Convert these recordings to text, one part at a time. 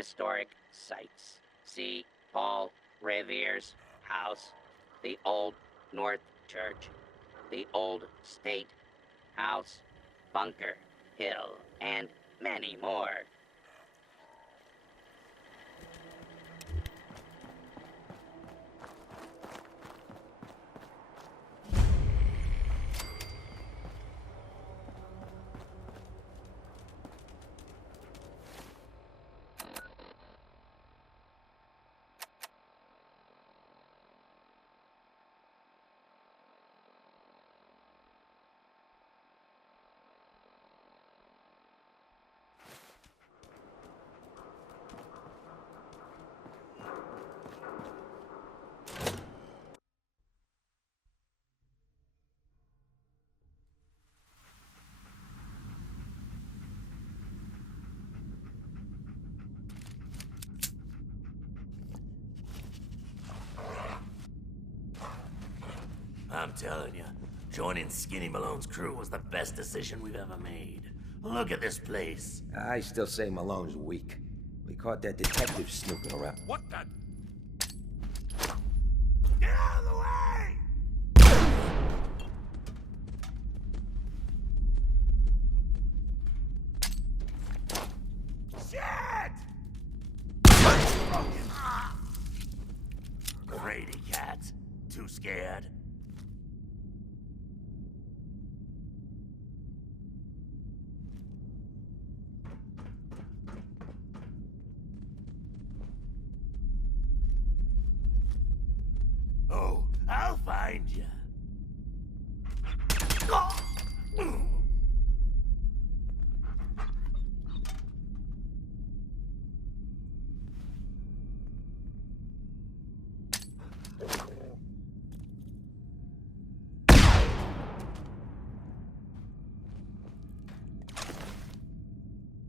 historic sites. See Paul Revere's house, the Old North Church, the Old State House, Bunker Hill, and many more. I'm telling you, joining Skinny Malone's crew was the best decision we've ever made. Look at this place. I still say Malone's weak. We caught that detective snooping around. What the? Get out of the way! Shit! Brady cats. Too scared? Oh, I'll find you.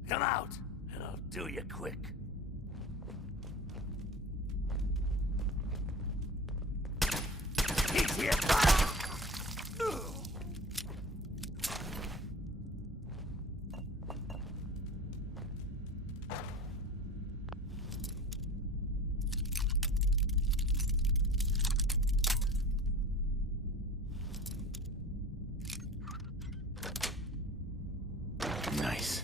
Come out, and I'll do you quick. He's here! Nice.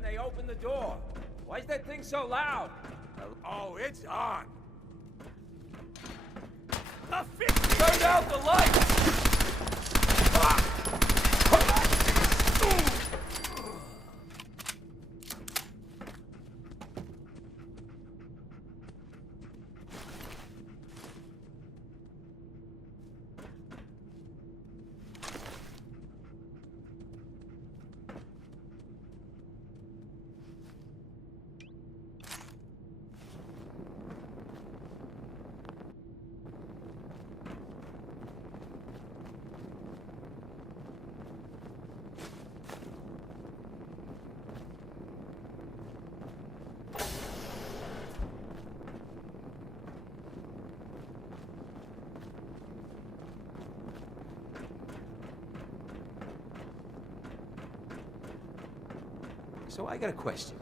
when they open the door. Why is that thing so loud? Oh, it's on. Turn out the lights! So I got a question.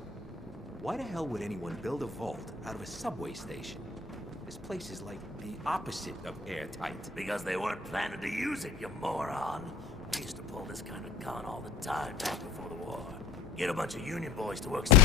Why the hell would anyone build a vault out of a subway station? This place is like the opposite of airtight. Because they weren't planning to use it, you moron. We used to pull this kind of gun all the time back before the war. Get a bunch of Union boys to work some...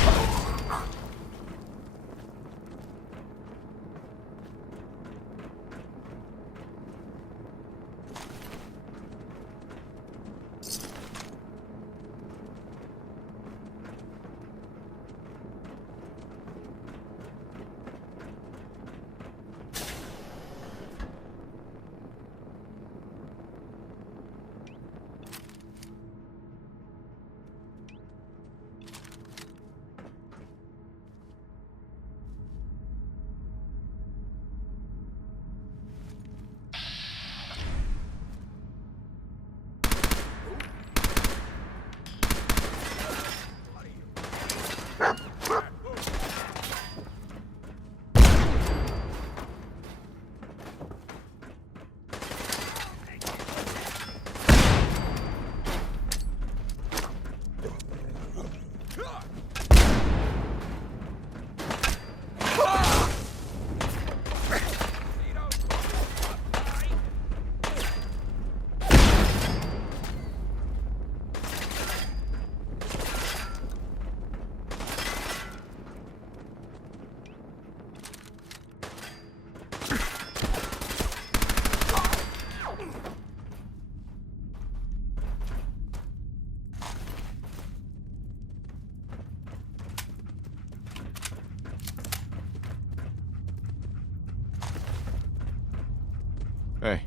Hey.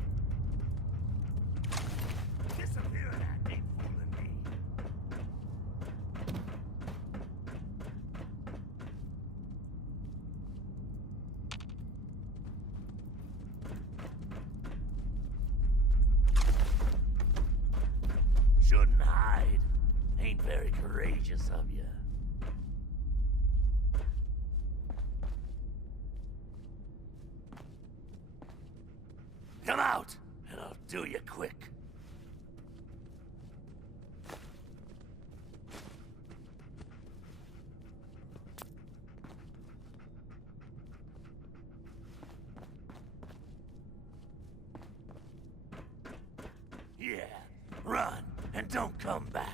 Disappearing act ain't fooling me. Shouldn't hide. Ain't very courageous of you. Come out, and I'll do you quick. Yeah, run, and don't come back.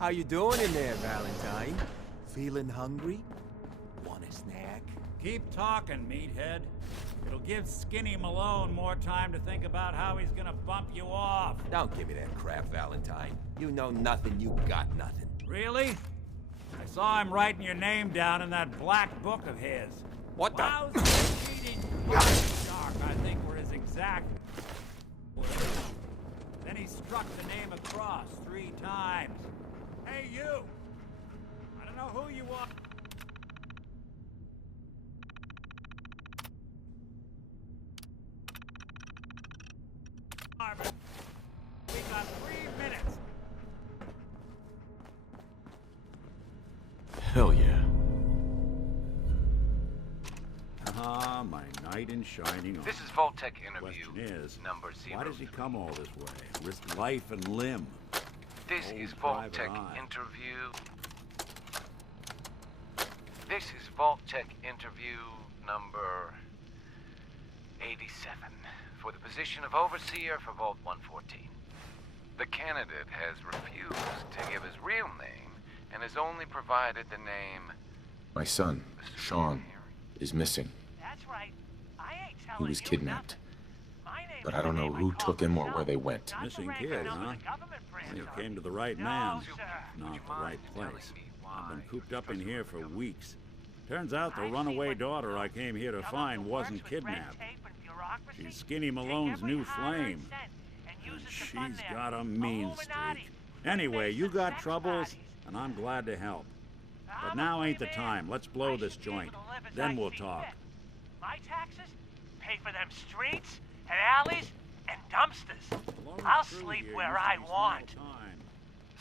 How you doing in there, Valentine? Feeling hungry? Want a snack? Keep talking, meathead. It'll give Skinny Malone more time to think about how he's gonna bump you off. Don't give me that crap, Valentine. You know nothing, you got nothing. Really? I saw him writing your name down in that black book of his. What the? Wowzer, cheating, shark, I think were his exact words. Then he struck the name across 3 times. Hey, you! I don't know who you are. We got 3 minutes. Hell yeah. Ah, my knight in shining armor. This is Vault-Tec interview. Question is, number 0. why does he come all this way? Risk life and limb. This Old is private Vault-Tec eye. interview. This is Vault-Tec interview number 87 for the position of overseer for Vault 114. The candidate has refused to give his real name and has only provided the name. My son, Sean, is missing. That's right. I ain't He telling was you kidnapped. nothing. My name But is I don't the know name who I call took him or myself. where they went. Not the Missing ranking kid, number huh? the government brings You us. came to the right No, man. sir. Not you the mind right telling place. me I've been why cooped you up in trust here the for government? weeks. Turns out the I see runaway what you daughter do. I came here to Government find works wasn't with red kidnapped. tape and bureaucracy. She's Skinny Take Malone's every new hard-earned flame. cent and use And it to fund she's their got a mean Illuminati, streak. Anyway, you Freemason got sex troubles, parties. and I'm glad to help. But I'm now a ain't the free time. man. Let's blow I this should be able joint. to live as Then I we'll see talk. fit. My taxes pay for them streets and alleys and dumpsters. Malone's I'll crew sleep here where used to I be want. small time.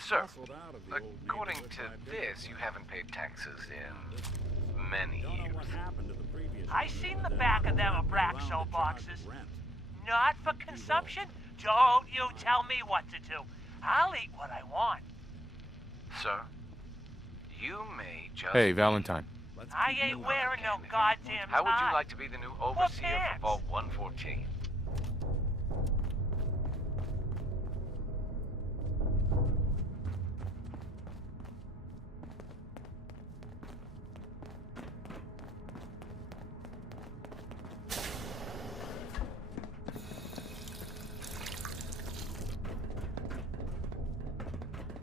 Sir, Hustled out of the old according neighborhood to by this, big you haven't paid taxes in many Don't know years. what happened to the previous I owner, seen but the then back of them around Abraxo to charge boxes. rent. Not for consumption. Don't you tell me what to do. I'll eat what I want. Sir, you may just... Hey, Valentine. Let's I keep ain't moving. wearing no goddamn How would you tie. like to be the new overseer pants? for Vault 114?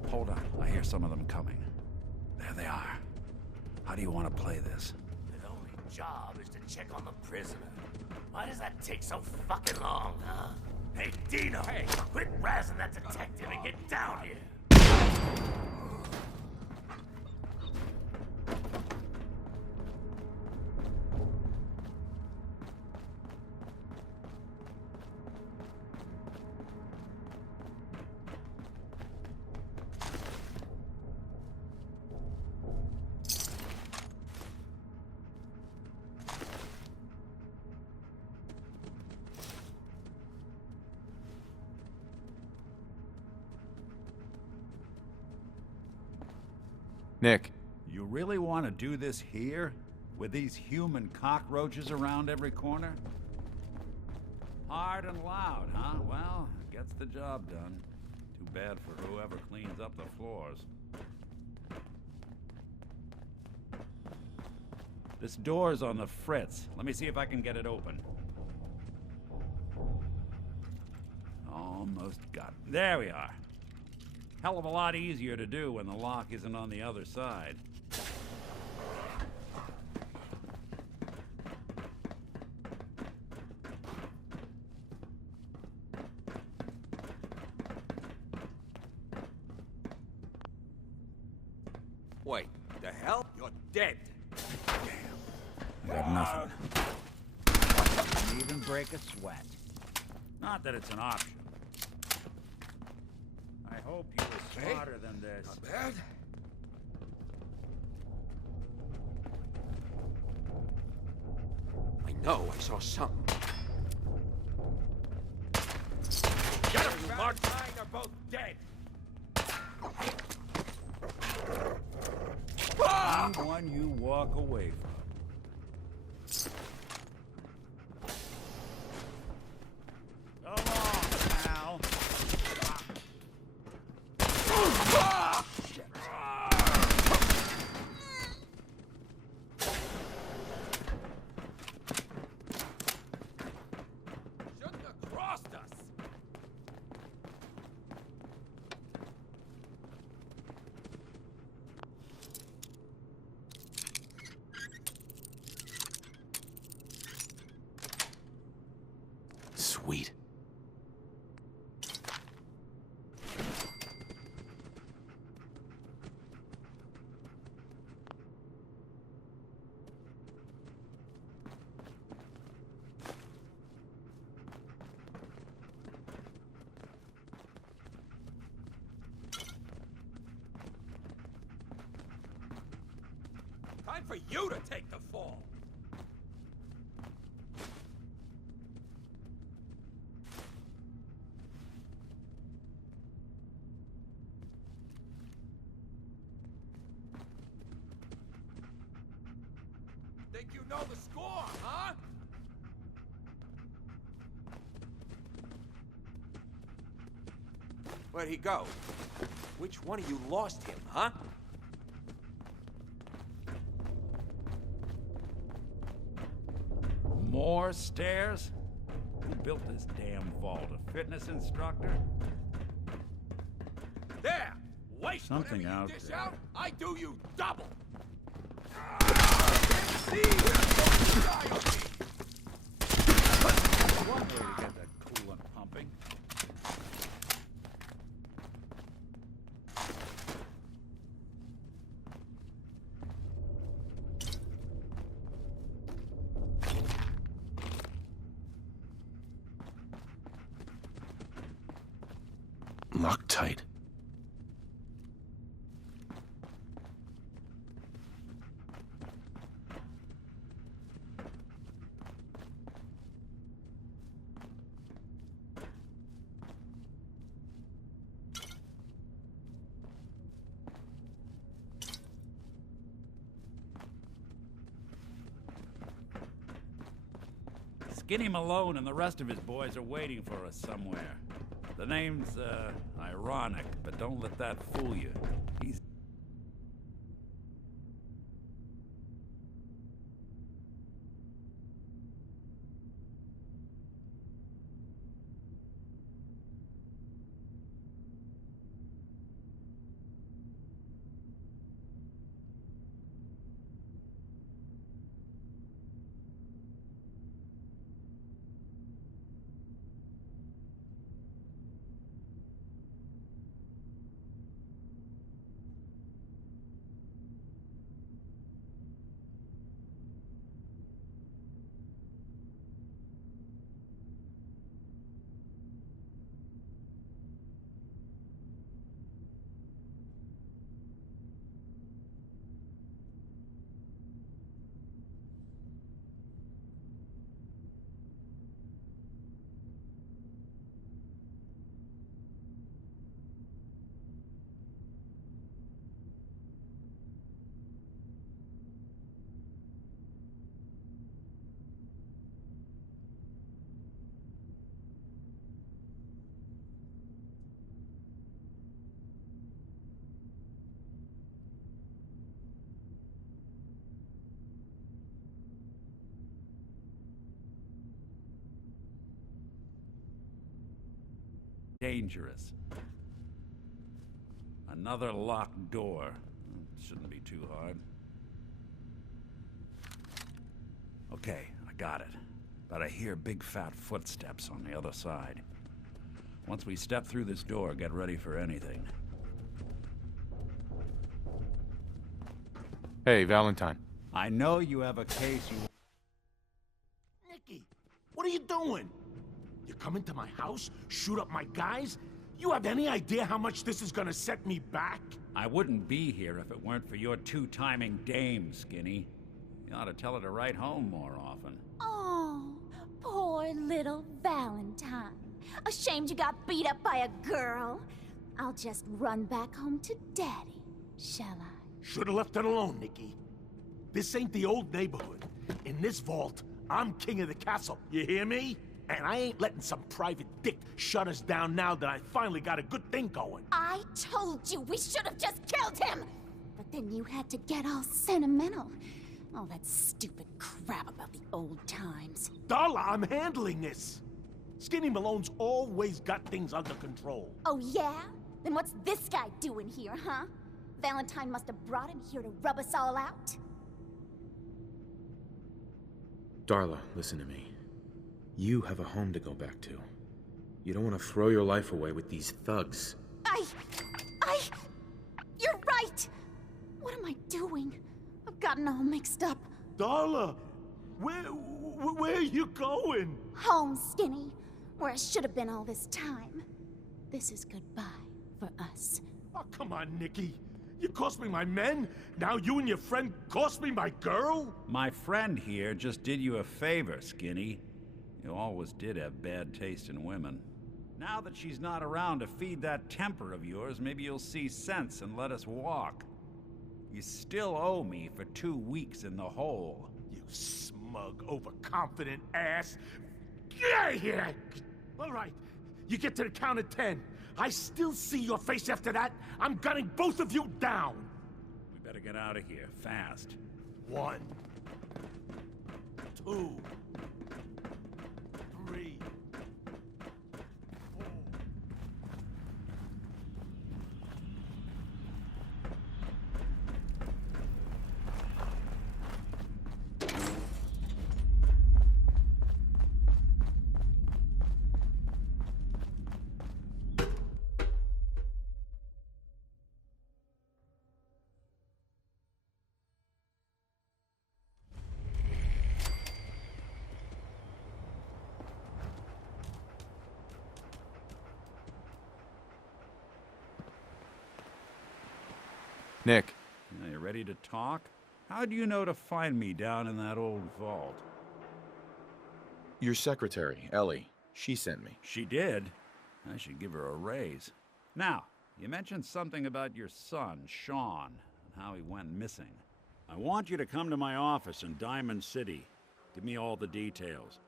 Hold on, I hear some of them coming. There they are. How do you want to play this? His only job is to check on the prisoner. Why does that take so fucking long, huh? Hey, Dino! Hey, quit razzing that detective and get down here! Nick, You really want to do this here? With these human cockroaches around every corner? Hard and loud, huh? Well, gets the job done. Too bad for whoever cleans up the floors. This door's on the fritz. Let me see if I can get it open. Almost got it. There we are. Hell of a lot easier to do when the lock isn't on the other side. Wait, the hell? You're dead. I got nothing. Didn't even break a sweat. Not that it's an option. I hope you were smarter than this. Not bad. I know, I saw something. Get him, you Mark! They're both dead! Anyone you walk away from. Come on, pal. for you to take the fall. Think you know the score, huh? Where'd he go? Which one of you lost him, huh? More stairs? Who built this damn vault? A fitness instructor? There! Waste Something whatever you out dish there. out, I do you double! One way to get that coolant pumping. Loctite. Skinny Malone and the rest of his boys are waiting for us somewhere. The name's, ironic, but don't let that fool you. He's... dangerous. Another locked door. Shouldn't be too hard. Okay, I got it. But I hear big fat footsteps on the other side. Once we step through this door, get ready for anything. Hey, Valentine. I know you have a case you... Nicky, what are you doing? You come into my house, shoot up my guys? You have any idea how much this is gonna set me back? I wouldn't be here if it weren't for your two-timing dame, Skinny. You ought to tell her to write home more often. Oh, poor little Valentine. Ashamed you got beat up by a girl? I'll just run back home to Daddy, shall I? Should've left it alone, Nicky. This ain't the old neighborhood. In this vault, I'm king of the castle. You hear me? And I ain't letting some private dick shut us down now that I finally got a good thing going. I told you we should have just killed him! But then you had to get all sentimental. All that stupid crap about the old times. Darla, I'm handling this. Skinny Malone's always got things under control. Oh yeah? Then what's this guy doing here, huh? Valentine must have brought him here to rub us all out? Darla, listen to me. You have a home to go back to. You don't want to throw your life away with these thugs. You're right! What am I doing? I've gotten all mixed up. Darla, where are you going? Home, Skinny, where I should have been all this time. This is goodbye for us. Oh, come on, Nicky. You cost me my men, now you and your friend cost me my girl? My friend here just did you a favor, Skinny. You always did have bad taste in women. Now that she's not around to feed that temper of yours, maybe you'll see sense and let us walk. You still owe me for 2 weeks in the hole. You smug, overconfident ass. Get out of here! All right, you get to the count of 10. I still see your face after that. I'm gunning both of you down. We better get out of here, fast. 1, 2, 3, 4. Nick. Now, you ready to talk? How do you know to find me down in that old vault? Your secretary, Ellie. She sent me. She did? I should give her a raise. Now, you mentioned something about your son, Sean, and how he went missing. I want you to come to my office in Diamond City. Give me all the details.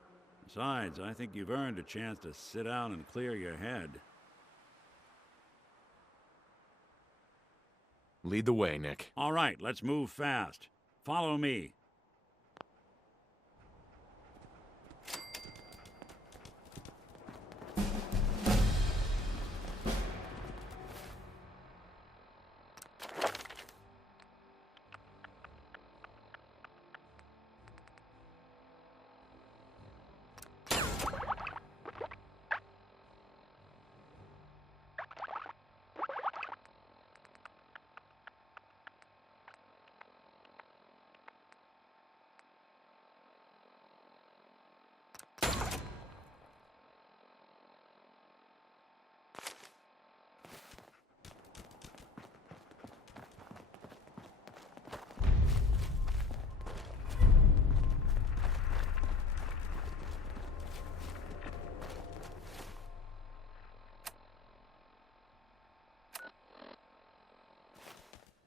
Besides, I think you've earned a chance to sit down and clear your head. Lead the way, Nick. All right, let's move fast. Follow me.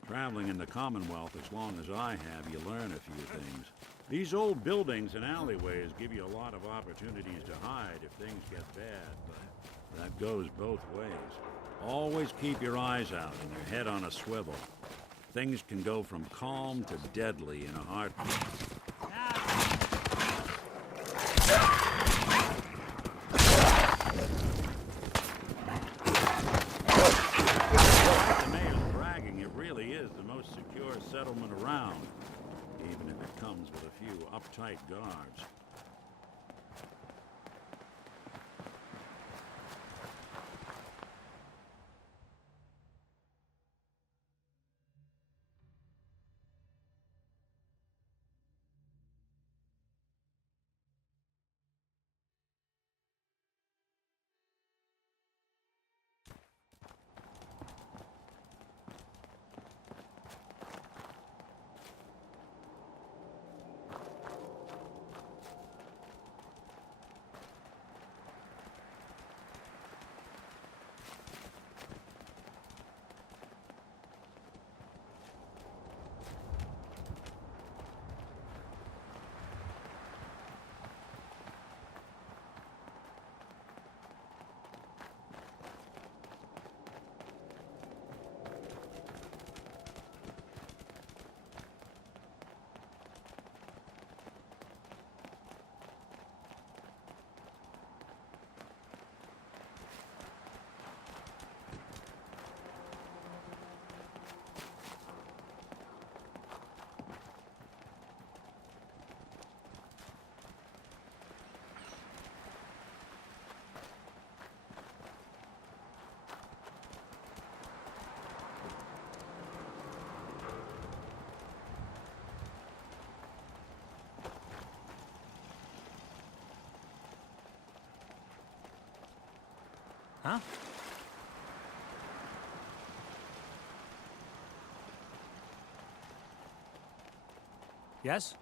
Traveling in the Commonwealth as long as I have, you learn a few things. These old buildings and alleyways give you a lot of opportunities to hide if things get bad, but that goes both ways. Always keep your eyes out and your head on a swivel. Things can go from calm to deadly in a heartbeat. Settlement around, even if it comes with a few uptight guards. Huh? Yes?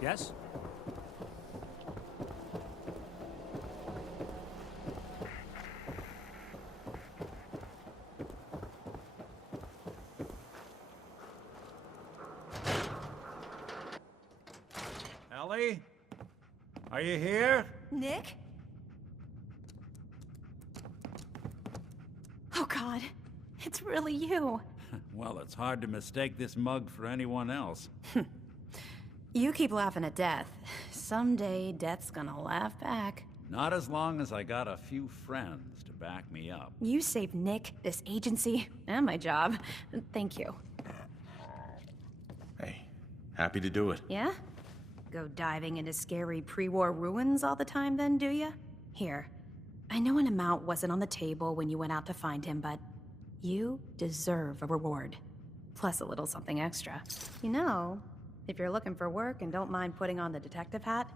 Yes? Ellie? Are you here? Nick? Oh, God. It's really you. Well, it's hard to mistake this mug for anyone else. You keep laughing at death. Someday, death's gonna laugh back. Not as long as I got a few friends to back me up. You saved Nick, this agency, and my job. Thank you. Hey, happy to do it. Yeah? Go diving into scary pre-war ruins all the time then, do ya? Here, I know an amount wasn't on the table when you went out to find him, but you deserve a reward. Plus a little something extra. You know, if you're looking for work and don't mind putting on the detective hat,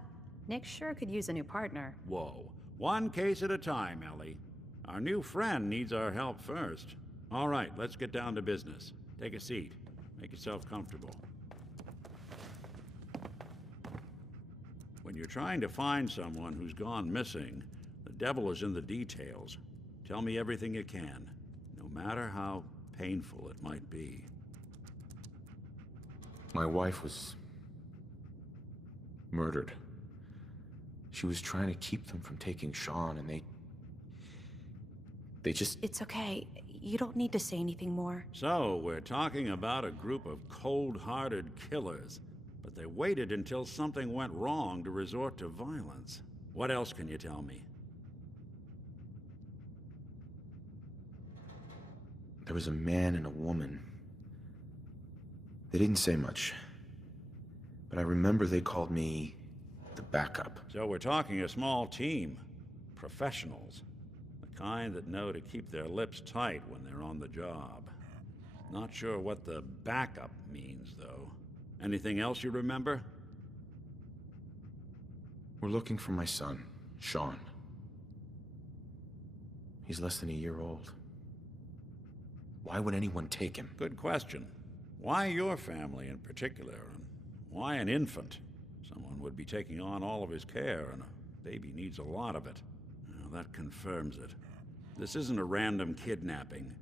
Nick sure could use a new partner. Whoa. One case at a time, Ellie. Our new friend needs our help first. All right, let's get down to business. Take a seat. Make yourself comfortable. When you're trying to find someone who's gone missing, the devil is in the details. Tell me everything you can, no matter how painful it might be. My wife was murdered. She was trying to keep them from taking Sean, and they just... It's okay. You don't need to say anything more. So, we're talking about a group of cold-hearted killers, but they waited until something went wrong to resort to violence. What else can you tell me? There was a man and a woman. They didn't say much, but I remember they called me the backup. So we're talking a small team. Professionals. The kind that know to keep their lips tight when they're on the job. Not sure what the backup means, though. Anything else you remember? We're looking for my son, Sean. He's less than a year old. Why would anyone take him? Good question. Why your family in particular? And why an infant? Someone would be taking on all of his care, and a baby needs a lot of it. Now, that confirms it. This isn't a random kidnapping.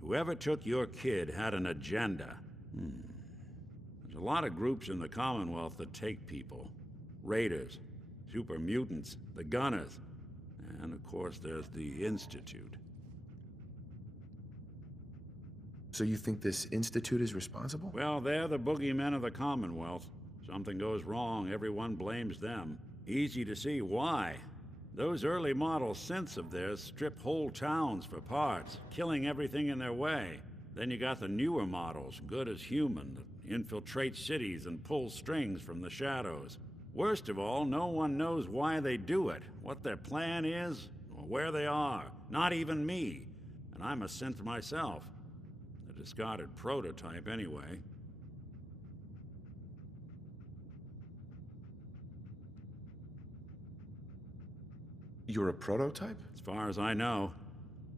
Whoever took your kid had an agenda. There's a lot of groups in the Commonwealth that take people. Raiders, super mutants, the Gunners, and of course there's the Institute. So you think this Institute is responsible? Well, they're the boogeymen of the Commonwealth. Something goes wrong, everyone blames them. Easy to see why. Those early model synths of theirs strip whole towns for parts, killing everything in their way. Then you got the newer models, good as human, that infiltrate cities and pull strings from the shadows. Worst of all, no one knows why they do it, what their plan is, or where they are. Not even me. And I'm a synth myself. A discarded prototype, anyway. You're a prototype? As far as I know.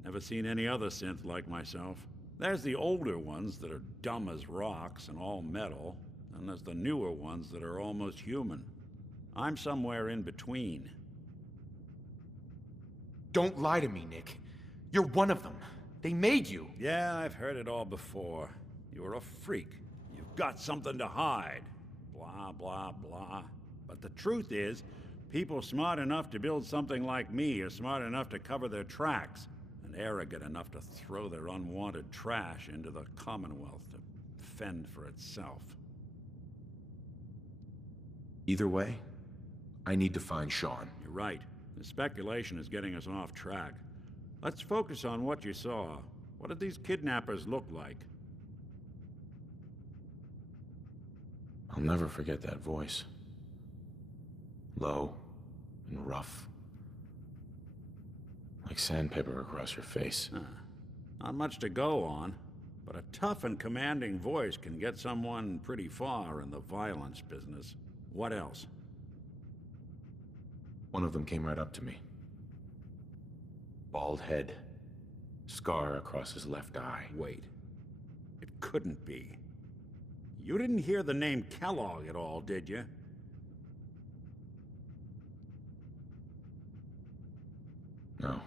Never seen any other synth like myself. There's the older ones that are dumb as rocks and all metal, and there's the newer ones that are almost human. I'm somewhere in between. Don't lie to me, Nick. You're one of them. They made you. Yeah, I've heard it all before. You're a freak. You've got something to hide. Blah, blah, blah. But the truth is, people smart enough to build something like me are smart enough to cover their tracks, and arrogant enough to throw their unwanted trash into the Commonwealth to fend for itself. Either way, I need to find Sean. You're right. The speculation is getting us off track. Let's focus on what you saw. What did these kidnappers look like? I'll never forget that voice. Low and rough. Like sandpaper across your face. Not much to go on, but a tough and commanding voice can get someone pretty far in the violence business. What else? One of them came right up to me. Bald head. Scar across his left eye. Wait. It couldn't be. You didn't hear the name Kellogg at all, did you? No.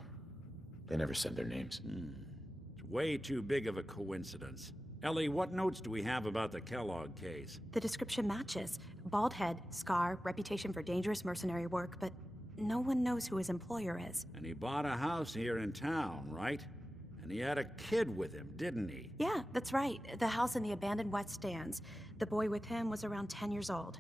They never said their names. It's way too big of a coincidence. Ellie, what notes do we have about the Kellogg case? The description matches. Bald head, scar, reputation for dangerous mercenary work, but no one knows who his employer is. And he bought a house here in town, right? And he had a kid with him, didn't he? Yeah, that's right. The house in the abandoned West Stands. The boy with him was around 10 years old.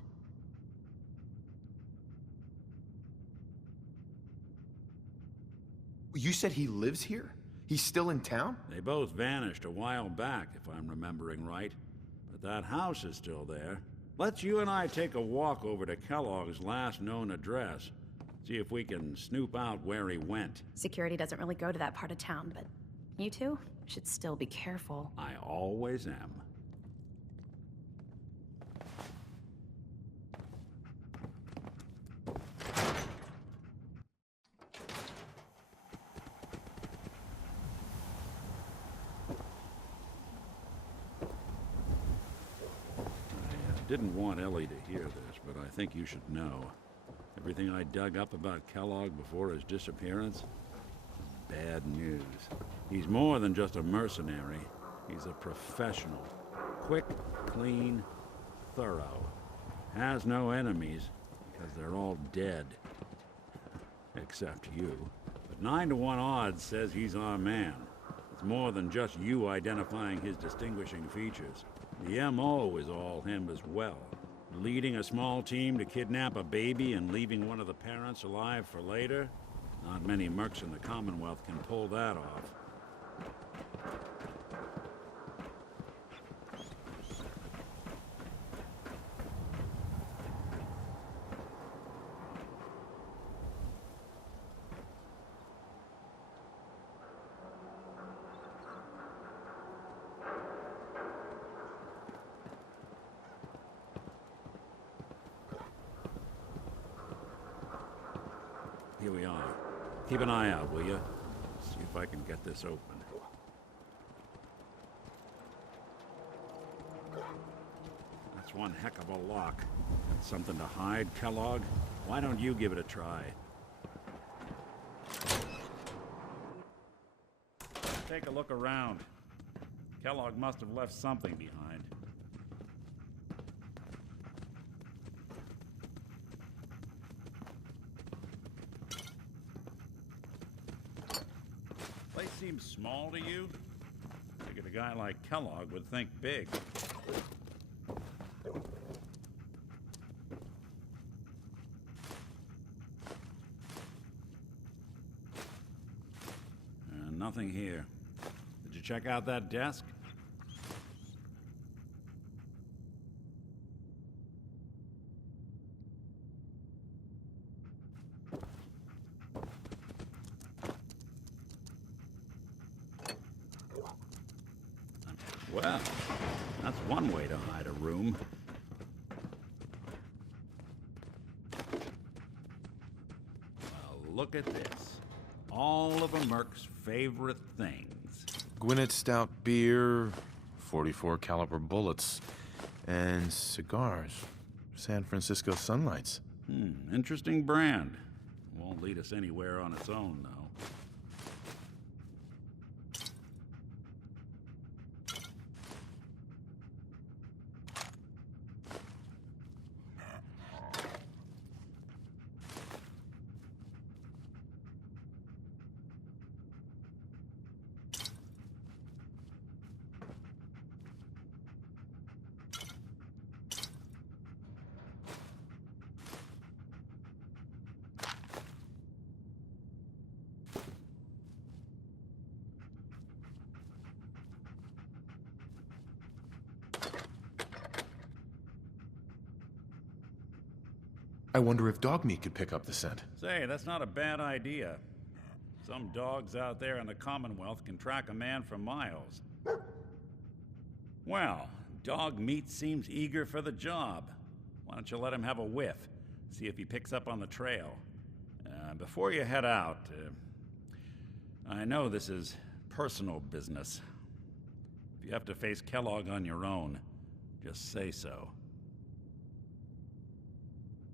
You said he lives here? He's still in town? They both vanished a while back, if I'm remembering right. But that house is still there. Let's you and I take a walk over to Kellogg's last known address. See if we can snoop out where he went. Security doesn't really go to that part of town, but you two should still be careful. I always am. I didn't want Ellie to hear this, but I think you should know. Everything I dug up about Kellogg before his disappearance is bad news. He's more than just a mercenary. He's a professional. Quick, clean, thorough. Has no enemies, because they're all dead. Except you. But 9 to 1 odds says he's our man. It's more than just you identifying his distinguishing features. The M.O. is all him as well. Leading a small team to kidnap a baby and leaving one of the parents alive for later? Not many mercs in the Commonwealth can pull that off. Here we are. Keep an eye out, will you? See if I can get this open. That's one heck of a lock. Got something to hide, Kellogg? Why don't you give it a try? Take a look around. Kellogg must have left something behind. Place seems small to you? Figured a guy like Kellogg would think big. Nothing here. Did you check out that desk? Well, that's one way to hide a room. Well, look at this. All of a merc's favorite things. Gwinnett Stout beer, 44 caliber bullets, and cigars. San Francisco Sunlights. Interesting brand. Won't lead us anywhere on its own, though. I wonder if dog meat could pick up the scent. Say, that's not a bad idea. Some dogs out there in the Commonwealth can track a man for miles. Well, dog meat seems eager for the job. Why don't you let him have a whiff? See if he picks up on the trail. Before you head out, I know this is personal business. If you have to face Kellogg on your own, just say so.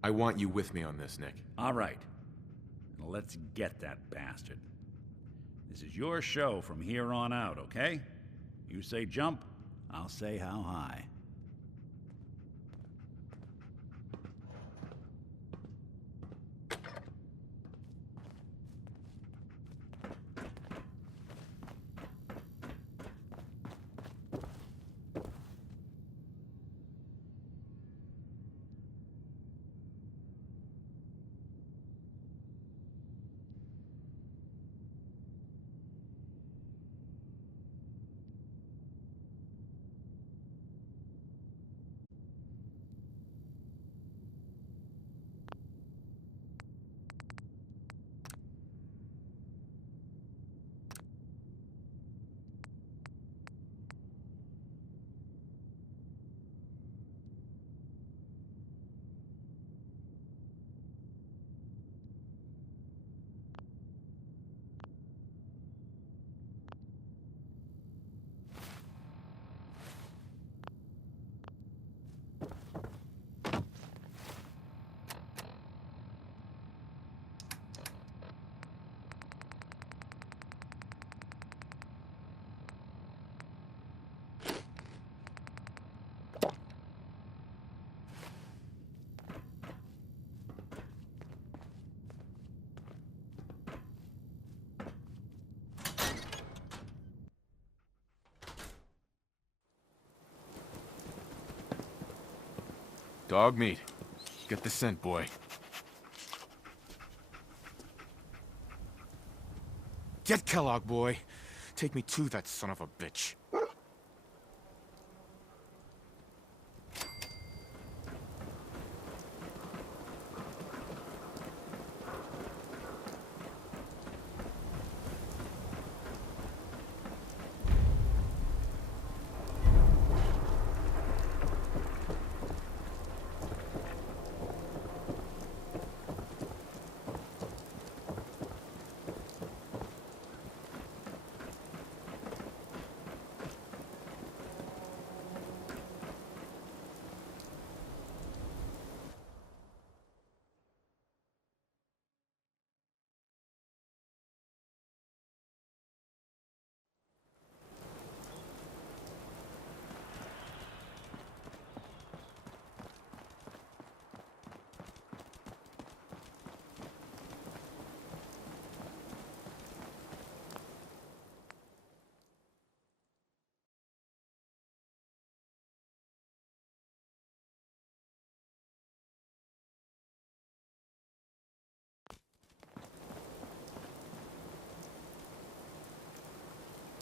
I want you with me on this, Nick. All right. Now let's get that bastard. This is your show from here on out, okay? You say jump, I'll say how high. Dog meat. Get the scent, boy. Get Kellogg, boy. Take me to that son of a bitch.